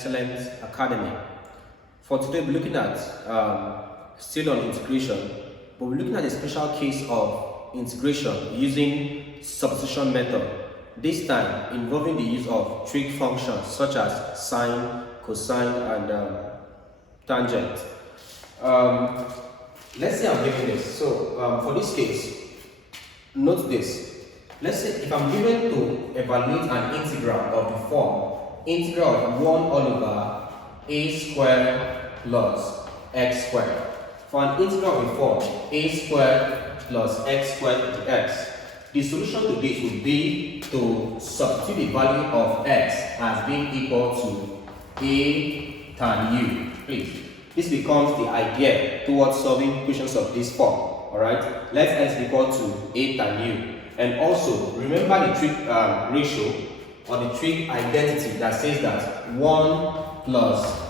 Excellent Academy. For today, we're looking at still on integration, but we're looking at a special case of integration using substitution method. This time involving the use of trig functions such as sine, cosine, and tangent. Let's say I'm given this. So for this case, note this. Let's say if I'm given to evaluate an integral of the form integral of 1 all over a squared plus x squared. For an integral of the form a squared plus x squared dx, the solution to this would be to substitute the value of x as being equal to a tan u. Please, this becomes the idea towards solving equations of this form. Alright, let x be equal to a tan u. And also remember the trig ratio or the trig identity that says that 1 plus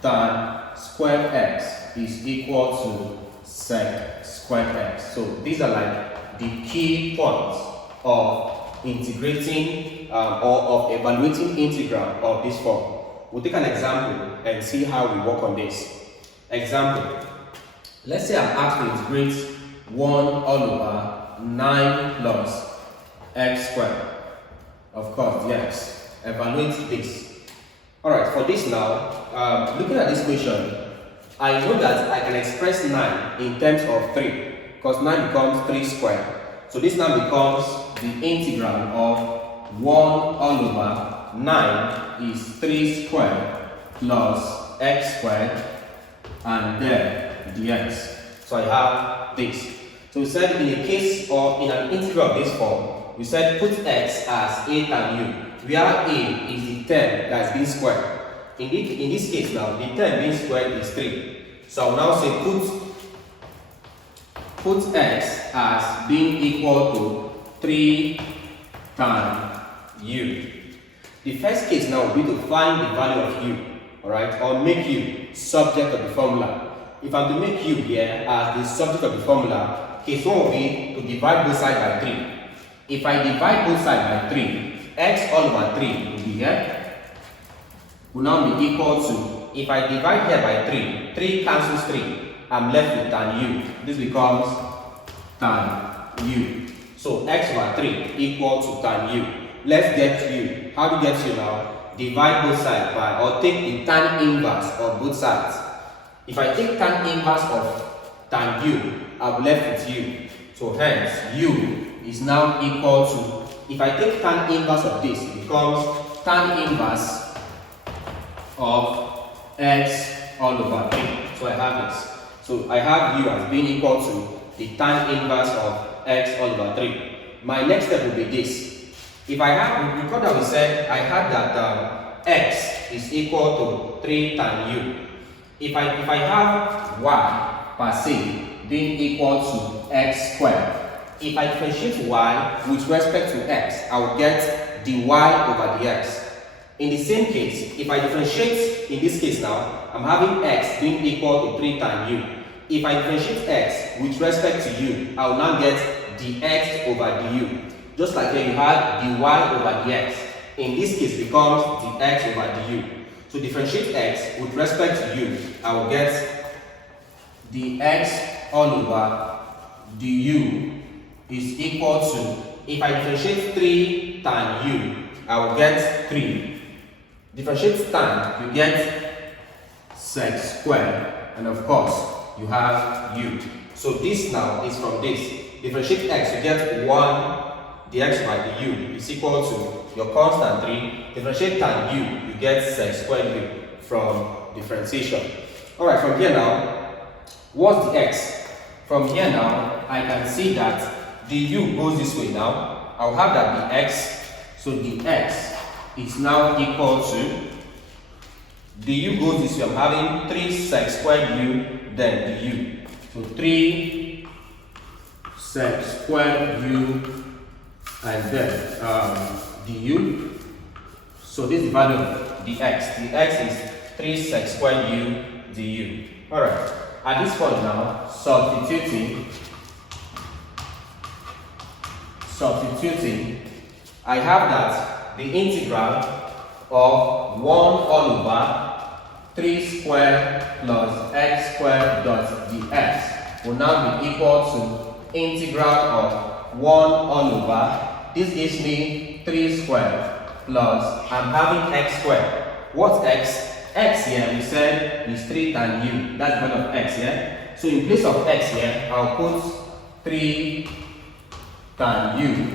tan squared x is equal to sec squared x. So these are like the key points of integrating or of evaluating integral of this form. We'll take an example and see how we work on this. Example, let's say I'm asked to integrate 1 all over 9 plus x squared. Of course, yes. Evaluate this. Alright, for this now, looking at this question, I know that I can express 9 in terms of 3, because 9 becomes 3 squared. So this now becomes the integral of 1 all over 9 is 3 squared plus x squared and then dx. So I have this. So we said in a case or in an integral of this form, we said put x as a tan u, where a is the term that is being squared. In this case now, the term being squared is 3. So I'll now say put x as being equal to 3 tan u. The first case now will be to find the value of u, alright, or make u subject of the formula. If I'm to make u here as the subject of the formula, case 1 will be to divide both sides by 3. If I divide both sides by 3, x all over 3 will be here, will now be equal to, if I divide here by 3, 3 cancels 3, I'm left with tan u. This becomes tan u. So x over 3 equal to tan u. Let's get u. How do you get u now? Divide both sides by, or take the tan inverse of both sides. If I take tan inverse of tan u, I'm left with u. So hence, u is now equal to, if I take tan inverse of this, it becomes tan inverse of x all over 3. So I have this. So I have u as being equal to the tan inverse of x all over 3. My next step will be this. If I have, recall that we said I had that x is equal to 3 tan u. If I have y per se being equal to x squared, if I differentiate y with respect to x, I will get dy over dx. In the same case, if I differentiate, in this case now, I'm having x being equal to 3 tan u. If I differentiate x with respect to u, I will now get dx over du. Just like here you had dy over dx. In this case, becomes dx over du. So differentiate x with respect to u, I will get dx all over du is equal to, if I differentiate 3 tan u, I will get 3. Differentiate tan, you get sec squared, and of course, you have u. So this now is from this. Differentiate x, you get 1 dx by du is equal to your constant 3. Differentiate tan u, you get sec squared u from differentiation. Alright, from here now, what's the x? From here now, I can see that the u goes this way now. I'll have that the x, so the x is now equal to, the u goes this way. I'm having 3 sec squared u, then the u. So 3 sec squared u, and then the u. So this is the value of the x. The x is 3 sec squared u du. Alright, at this point now, substituting, I have that the integral of 1 all over 3 squared plus x squared dot dx will now be equal to integral of 1 all over, this gives me 3 squared plus, I'm having x squared. What's x? X here we said is 3 times u, that's the value of x here. So in place of x here, I'll put 3 times u.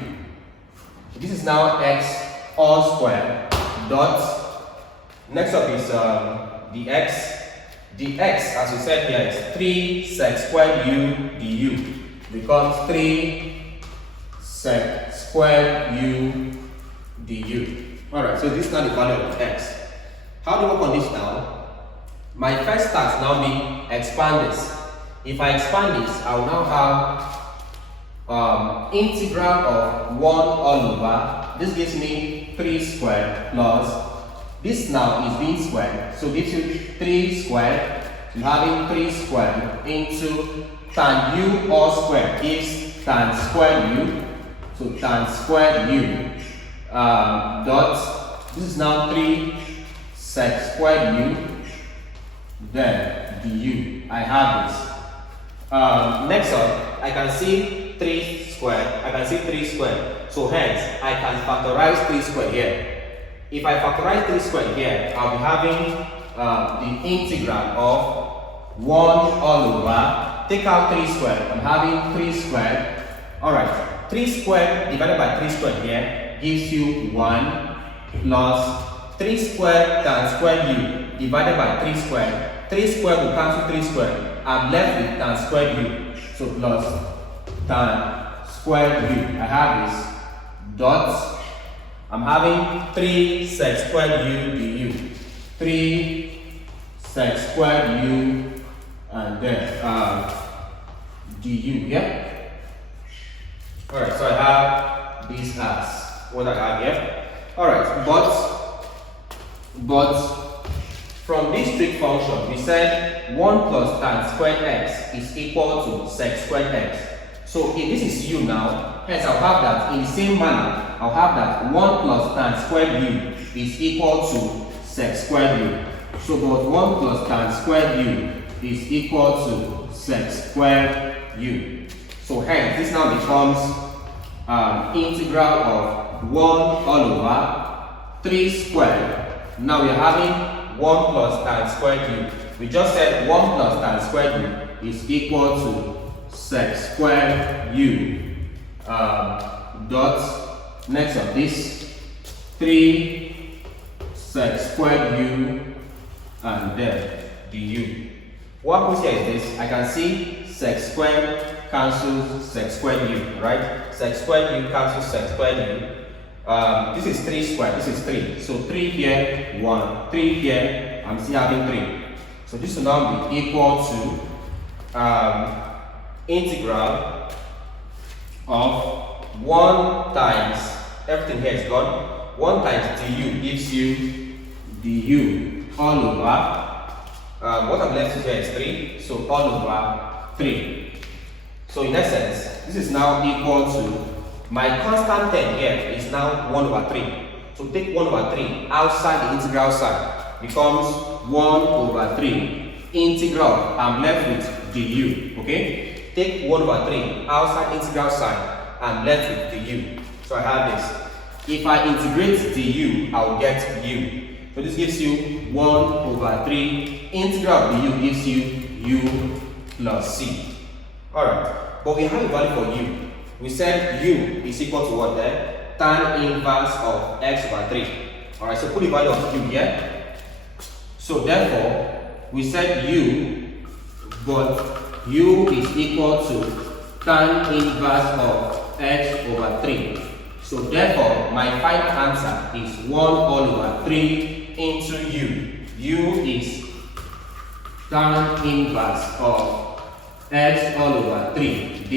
This is now x all squared dot, next up is dx. dx, as we said here, is 3 sec squared u du, becomes 3 sec squared u du. Alright, so this is now the value of x. How do we work on this now? My first task now be expand this. If I expand this, I will now have integral of 1 all over, this gives me 3 squared plus, this now is being squared, so gives you 3 squared, so having 3 squared into tan u all squared gives tan squared u, so tan squared u dot, this is now 3 sec squared u, then du. I have this. Next up, I can see 3 squared, I can see 3 squared, so hence I can factorize 3 squared here. If I factorize 3 squared here, I'll be having the integral of 1 all over, take out 3 squared, I'm having 3 squared. Alright, 3 squared divided by 3 squared here gives you 1 plus 3 squared times squared u divided by 3 squared. 3 squared will cancel 3 squared. I'm left with tan squared u. So plus tan squared u. I have this dot. I'm having 3 sec squared u du. 3 sec squared u and then du. Yeah? Alright, so I have this as what I have here. Alright, but from this trig function, we said 1 plus tan squared x is equal to sec squared x. So if this is u now, hence I'll have that in the same manner, I'll have that 1 plus tan squared u is equal to sec squared u. So but 1 plus tan squared u is equal to sec squared u. So hence this now becomes integral of 1 all over 3 squared. Now we are having 1 plus tan squared u. We just said 1 plus tan squared u is equal to sec squared u dot, next of this 3 sec squared u and then du. What happens here is this, I can see sec squared cancels sec squared u, right? Sec squared u cancels sec squared u. This is 3 squared, this is 3. So 3 here, 1. 3 here, I'm still having 3. So this will now be equal to integral of 1 times, everything here is gone, 1 times du gives you du all over, what I'm left here is 3, so all over 3. So in essence, this is now equal to, my constant term here is now 1 over 3. So take 1 over 3 outside the integral side, becomes 1 over 3 integral, I'm left with du, okay? Take 1 over 3 outside integral side, I'm left with du. So I have this. If I integrate du, I will get u. So this gives you 1 over 3 integral of du gives you u plus c. Alright, but we have a value for u. We said u is equal to what there? Tan inverse of x over 3. Alright, so put the value of u here. So therefore, we said u, but u is equal to tan inverse of x over 3. So therefore, my final answer is 1 all over 3 into u. u is tan inverse of x all over 3.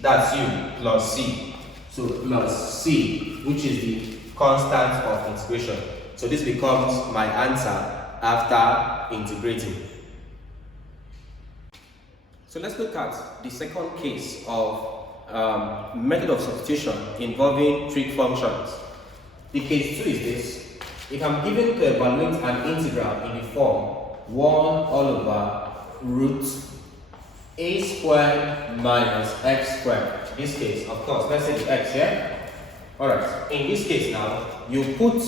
That's u plus c. So plus c, which is the constant of integration. So this becomes my answer after integrating. So let's look at the second case of method of substitution involving trig functions. The case 2 is this. If I'm given to evaluate an integral in the form 1 all over root a squared minus x squared, in this case, of course, let's say the x here. Alright, in this case now, you put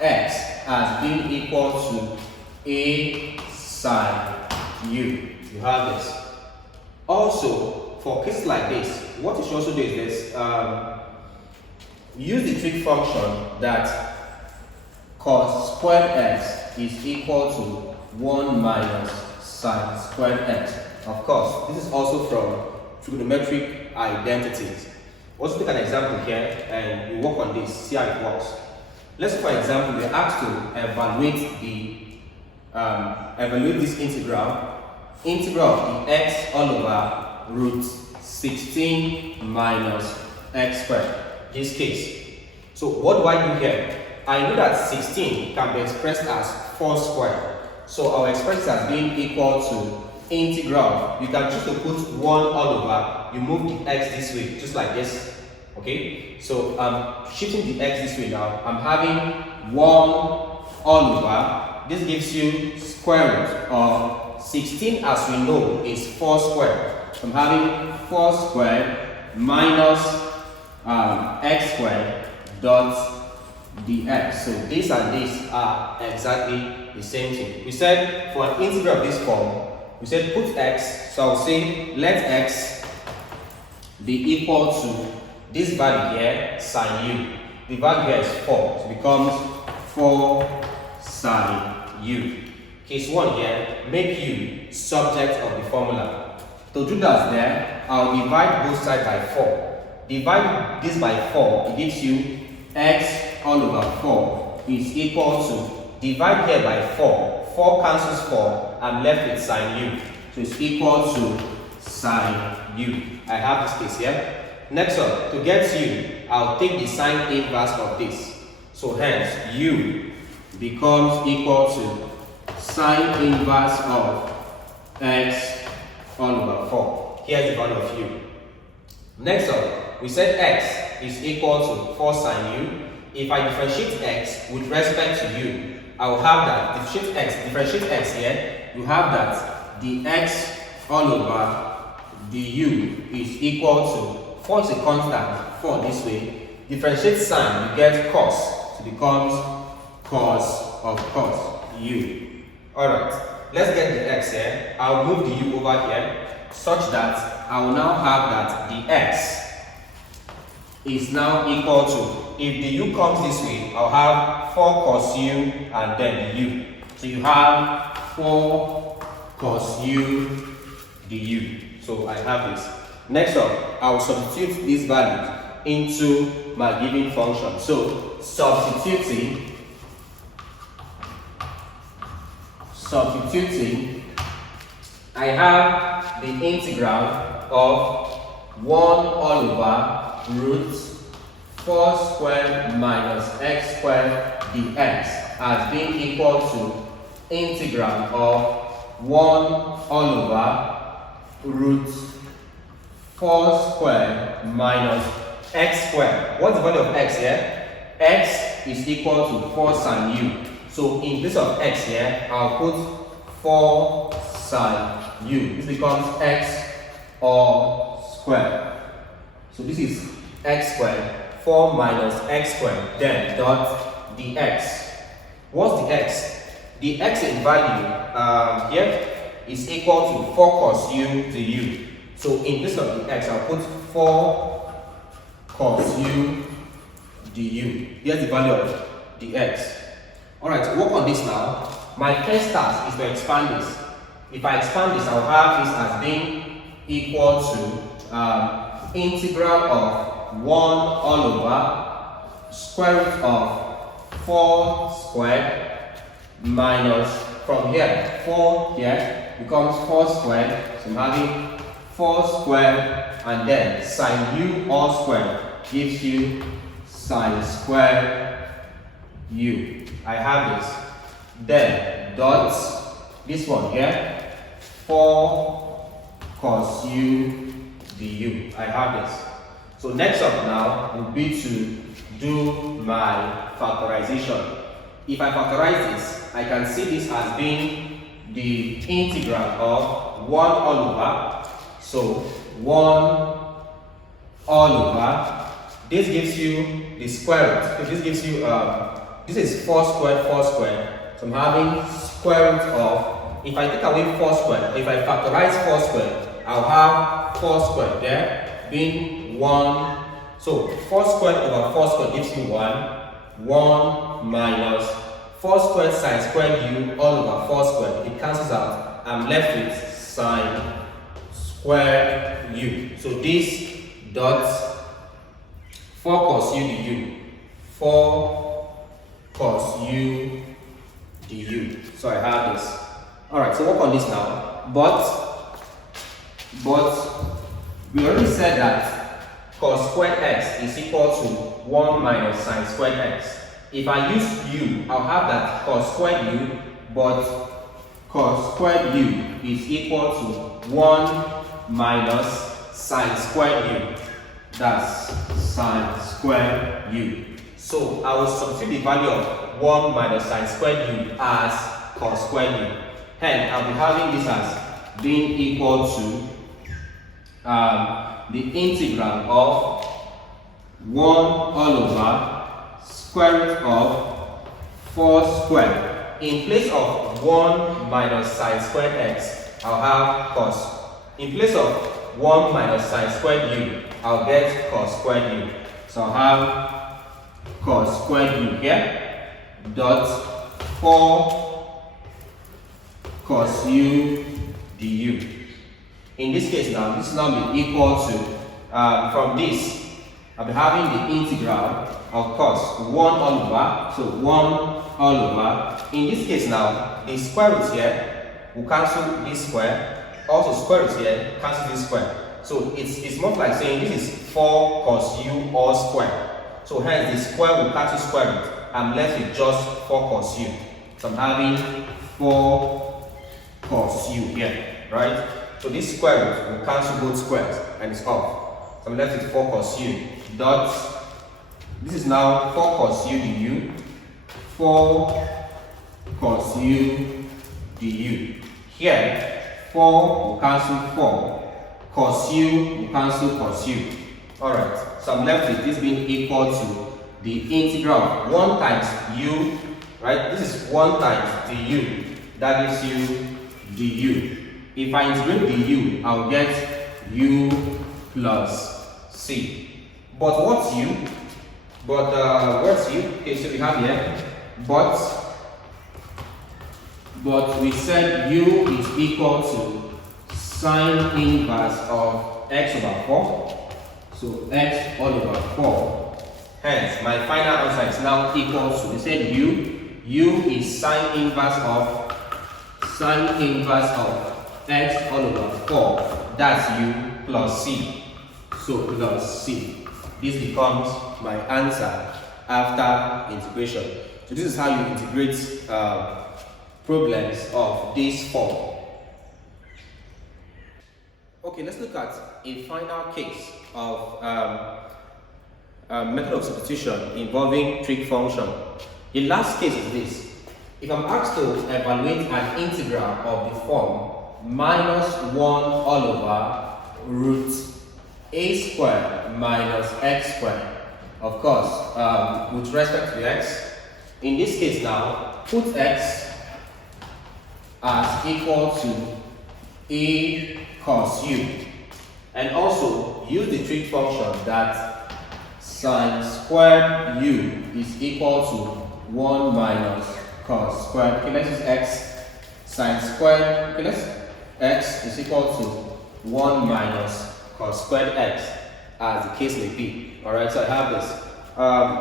x as being equal to a sine u. You have this. Also, for cases like this, what you should also do is this. Use the trig function that cos squared x is equal to 1 minus sine squared x. Of course, this is also from trigonometric identities. Let's take an example here and we work on this, see how it works. Let's, for example, we're asked to evaluate this integral of the x all over root 16 minus x squared, this case. So what do I do here? I know that 16 can be expressed as 4 squared. So I'll express it as being equal to integral. You can choose to put 1 all over, you move the x this way, just like this. Okay, so I'm shifting the x this way now. I'm having 1 all over. This gives you square root of 16, as we know, is 4 squared. So I'm having 4 squared minus x squared dot dx. So this and this are exactly the same thing. We said for an integral of this form, we said put x. So I'll say let x be equal to this value here, sine u. The value here is 4. So it becomes 4 sine u. Case 1 here, make u subject of the formula. To do that there, I'll divide both sides by 4. Divide this by 4, it gives you x all over 4 is equal to, divide here by 4. 4 cancels 4, I'm left with sine u. So it's equal to sine u. I have this case here. Next up, to get u, I'll take the sine inverse of this. So hence, u becomes equal to sine inverse of x all over 4. Here's the value of u. Next up, we said x is equal to 4 sine u. If I differentiate x with respect to u, I will have that, differentiate x here, you have that the x all over the u is equal to 4 is a constant, 4 this way. Differentiate sine, you get cos. So it becomes cos of cos u. Alright, let's get the x here. I'll move the u over here such that I will now have that the x is now equal to, if the u comes this way, I'll have 4 cos u and then the u. So you have 4 cos u du. So I have this. Next up, I will substitute these values into my given function. So substituting, I have the integral of 1 all over root 4 squared minus x squared dx as being equal to integral of 1 all over root 4 squared minus x squared. What's the value of x here? X is equal to 4 sine u. So in place of x here, I'll put 4 sine u. This becomes x all squared. So this is x squared, 4 minus x squared, then dot dx. What's the x? The x in value here is equal to 4 cos u du. So in place of the x, I'll put 4 cos u du. Here's the value of the x. Alright, to work on this now, my first task is to expand this. If I expand this, I'll have this as being equal to integral of 1 all over square root of 4 squared minus, from here, 4 here becomes 4 squared. So I'm having 4 squared and then sine u all squared gives you sine squared u. I have this. Then dot this one here, 4 cos u du. I have this. So next up now will be to do my factorization. If I factorize this, I can see this as being the integral of 1 all over. So 1 all over. This gives you the square root. This gives you this is 4 squared, 4 squared. So I'm having square root of, if I take away 4 squared, if I factorize 4 squared, I'll have 4 squared there being 1. So 4 squared over 4 squared gives you 1. 1 minus 4 squared sine squared u all over 4 squared. It cancels out. I'm left with sine squared u. So this dot 4 cos u du. 4 cos u du. So I have this. Alright, so work on this now. But we already said that cos squared x is equal to 1 minus sine squared x. If I use u, I'll have that cos squared u, but cos squared u is equal to 1 minus sine squared u. That's sine squared u. So I will substitute the value of 1 minus sine squared u as cos squared u. Hence, I'll be having this as being equal to the integral of 1 all over square root of 4 squared. In place of 1 minus sine squared x, I'll have cos. In place of 1 minus sine squared u, I'll get cos squared u. So I'll have cos squared u here, dot 4 cos u du. In this case now, this will now be equal to, from this, I'll be having the integral of cos 1 all over, so 1 all over. In this case now, the square root here will cancel this square, also square root here cancel this square. So it's more like saying this is 4 cos u all square. So hence the square will cancel square root. I'm left with just 4 cos u. So I'm having 4 cos u here, right? So this square root will cancel both squares and it's off. So I'm left with 4 cos u dot, this is now 4 cos u du, 4 cos u du. Here, 4 will cancel 4, cos u will cancel cos u. Alright, so I'm left with this being equal to the integral of 1 times u, right? This is 1 times du, that gives you du. If I integrate du, I'll get u plus c. But what's u? But what's u? Okay, so we have here, but we said u is equal to sine inverse of x over 4. So x all over 4. Hence, my final answer is now equal to, we said u is sine inverse of x all over 4. That's u plus c. So plus c. This becomes my answer after integration. So this is how you integrate problems of this form. Okay, let's look at a final case of method of substitution involving trig function. The last case is this. If I'm asked to evaluate an integral of the form minus 1 all over root a squared minus x squared, of course, with respect to x. In this case now, put x as equal to a cos u, and also use the trig function that sine squared u is equal to 1 minus cos squared. Okay, let's use x sine squared. Okay, let's x is equal to 1 minus cos squared x, as the case may be. Alright, so I have this.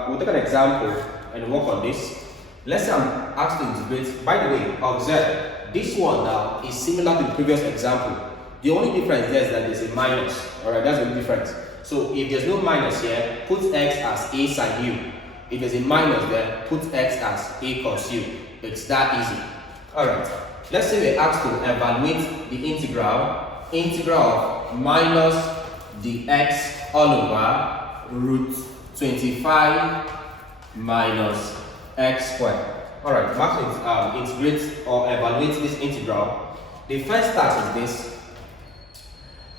We'll take an example and work on this. Let's say I'm asked to integrate. By the way, observe this one now is similar to the previous example. The only difference there is that there's a minus. Alright, that's the only difference. So if there's no minus here, put x as a sine u. If there's a minus there, put x as a cos u. It's that easy. Alright, let's say we're asked to evaluate the integral of minus the x all over root 25 minus x squared. Alright, back to integrate or evaluate this integral. The first task is this.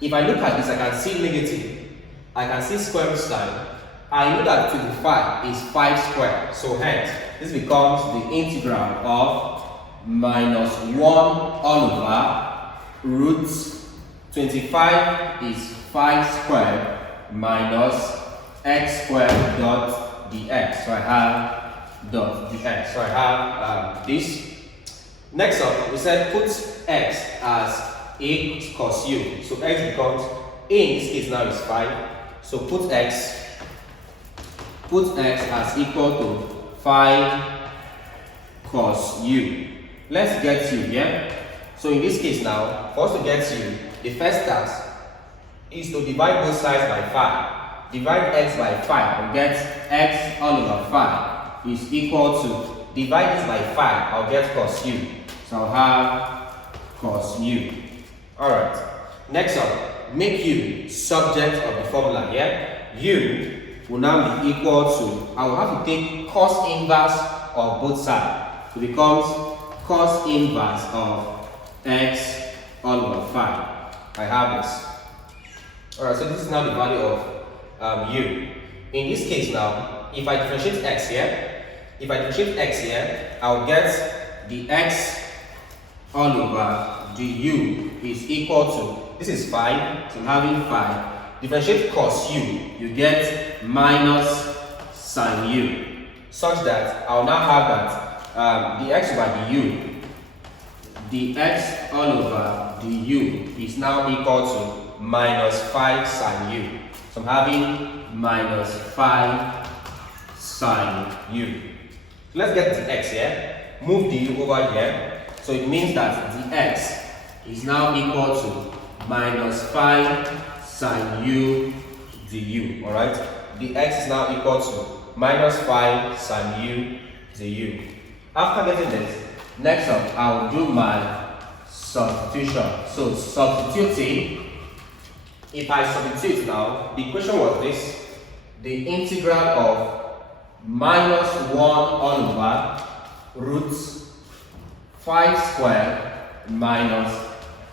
If I look at this, I can see negative. I can see square root sign. I know that 25 is 5 squared. So hence, this becomes the integral of minus 1 all over root 25 is 5 squared minus x squared dot dx. So I have dot dx. So I have this. Next up, we said put x as a cos u. So x becomes, a in this case now is 5. So put x as equal to 5 cos u. Let's get u, yeah? So in this case now, for us to get u, the first task is to divide both sides by 5. Divide x by 5 and get x all over 5 is equal to, divide this by 5, I'll get cos u. So I'll have cos u. Alright, next up, make u subject of the formula here. U will now be equal to, I will have to take cos inverse of both sides. So it becomes cos inverse of x all over 5. I have this. Alright, so this is now the value of u. In this case now, if I differentiate x here, I'll get the x all over du is equal to, this is 5, so I'm having 5. Differentiate cos u, you get minus sin u, such that I'll now have that the x over the x all over du is now equal to minus 5 sin u. So I'm having minus 5 sin u. Let's get the x here. Move the u over here. So it means that the x is now equal to minus 5 sin u du. Alright? The x is now equal to minus 5 sin u du. After getting this, next up I'll do my substitution. So substituting, if I substitute now, the equation was this: the integral of minus 1 all over root 5 squared minus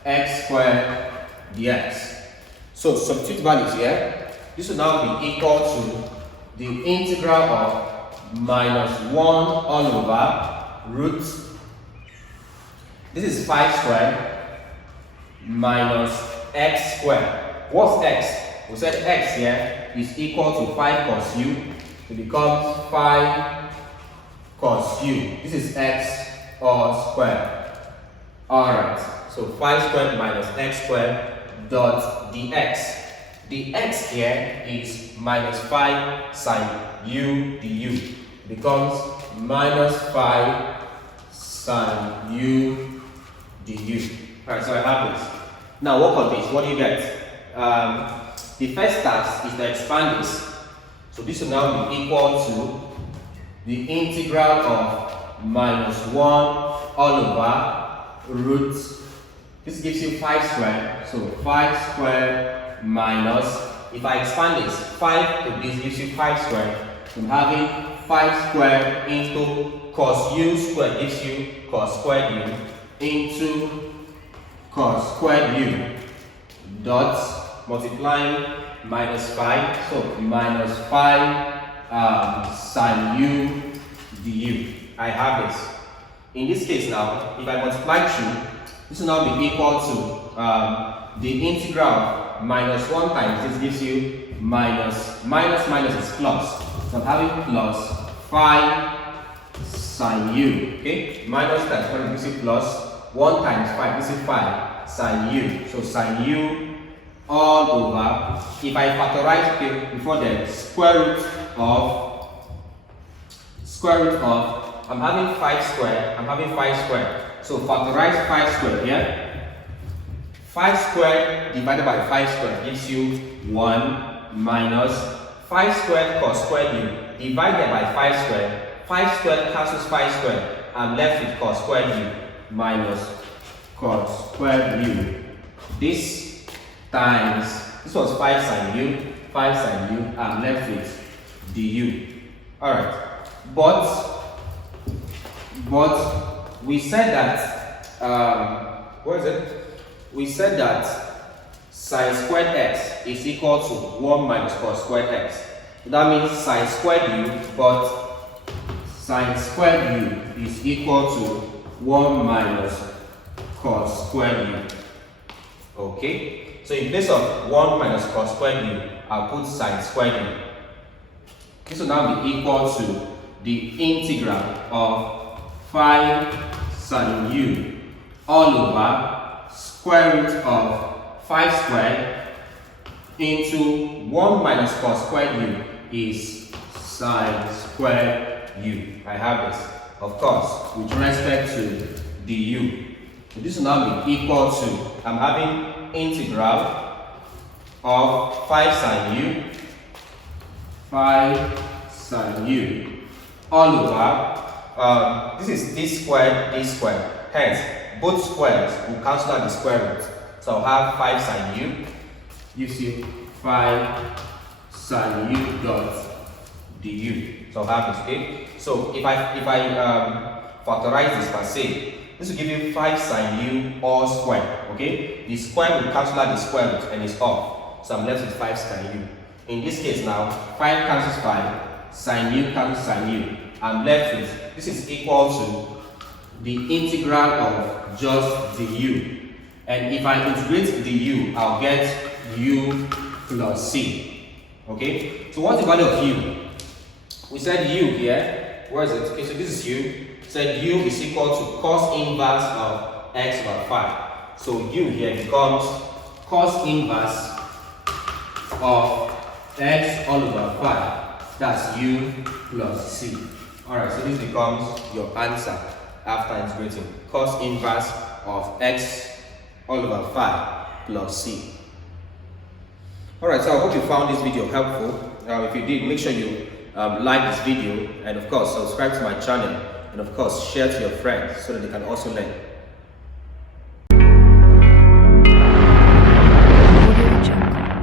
x squared dx. So substitute values here. This will now be equal to the integral of minus 1 all over root, this is 5 squared minus x squared. What's x? We said x here is equal to 5 cos u. It becomes 5 cos u. This is x all squared. Alright, so 5 squared minus x squared dot dx. The x here is minus 5 sin u du. Becomes minus 5 sin u du. Alright, so I have this. Now work on this. What do you get? The first task is to expand this. So this will now be equal to the integral of minus 1 all over root, this gives you 5 squared, so 5 squared minus, if I expand this, 5 to this gives you 5 squared, so I'm having 5 squared into cos u squared gives you cos squared u into cos squared u dot multiplying minus 5, so minus 5 sin u du. I have this. In this case now, if I multiply 2, this will now be equal to the integral of minus 1 times this gives you minus is plus. So I'm having plus 5 sin u. Okay? Minus times 1 gives you plus 1 times 5 gives you 5 sin u. So sin u all over, if I factorize before the square root of, I'm having 5 squared, so factorize 5 squared here. 5 squared divided by 5 squared gives you 1 minus 5 squared cos squared u divided by 5 squared. 5 squared cancels 5 squared. I'm left with cos squared u minus cos squared u. This times, this was 5 sin u, I'm left with du. All right, but we said that what is it? We said that sine squared x is equal to 1 minus cos squared x. That means sine squared u, but sine squared u is equal to 1 minus cos squared u. Okay, so in place of 1 minus cos squared u, I'll put sine squared u. This will now be equal to the integral of 5 sine u all over square root of 5 squared into 1 minus cos squared u is sine squared u. I have this, of course, with respect to du. So this will now be equal to, I'm having integral of 5 sine u all over, this is d squared, hence both squares will cancel out the square root. So I'll have 5 sine u gives you 5 sine u dot du. So I'll have this, okay? So if I factorize this per se, this will give you 5 sine u all squared, okay? The square will cancel out the square root and it's off. So I'm left with 5 sine u. In this case now, 5 cancels 5, sine u cancels sine u. I'm left with, this is equal to the integral of just du. And if I integrate du, I'll get u plus c. Okay? So what's the value of u? We said u here. Where is it? Okay, so this is u. Said u is equal to cos inverse of x over 5. So u here becomes cos inverse of x all over 5. That's u plus c. Alright, so this becomes your answer after integrating. Cos inverse of x all over 5 plus c. Alright, so I hope you found this video helpful. If you did, make sure you like this video and of course subscribe to my channel and of course share to your friends so that they can also learn.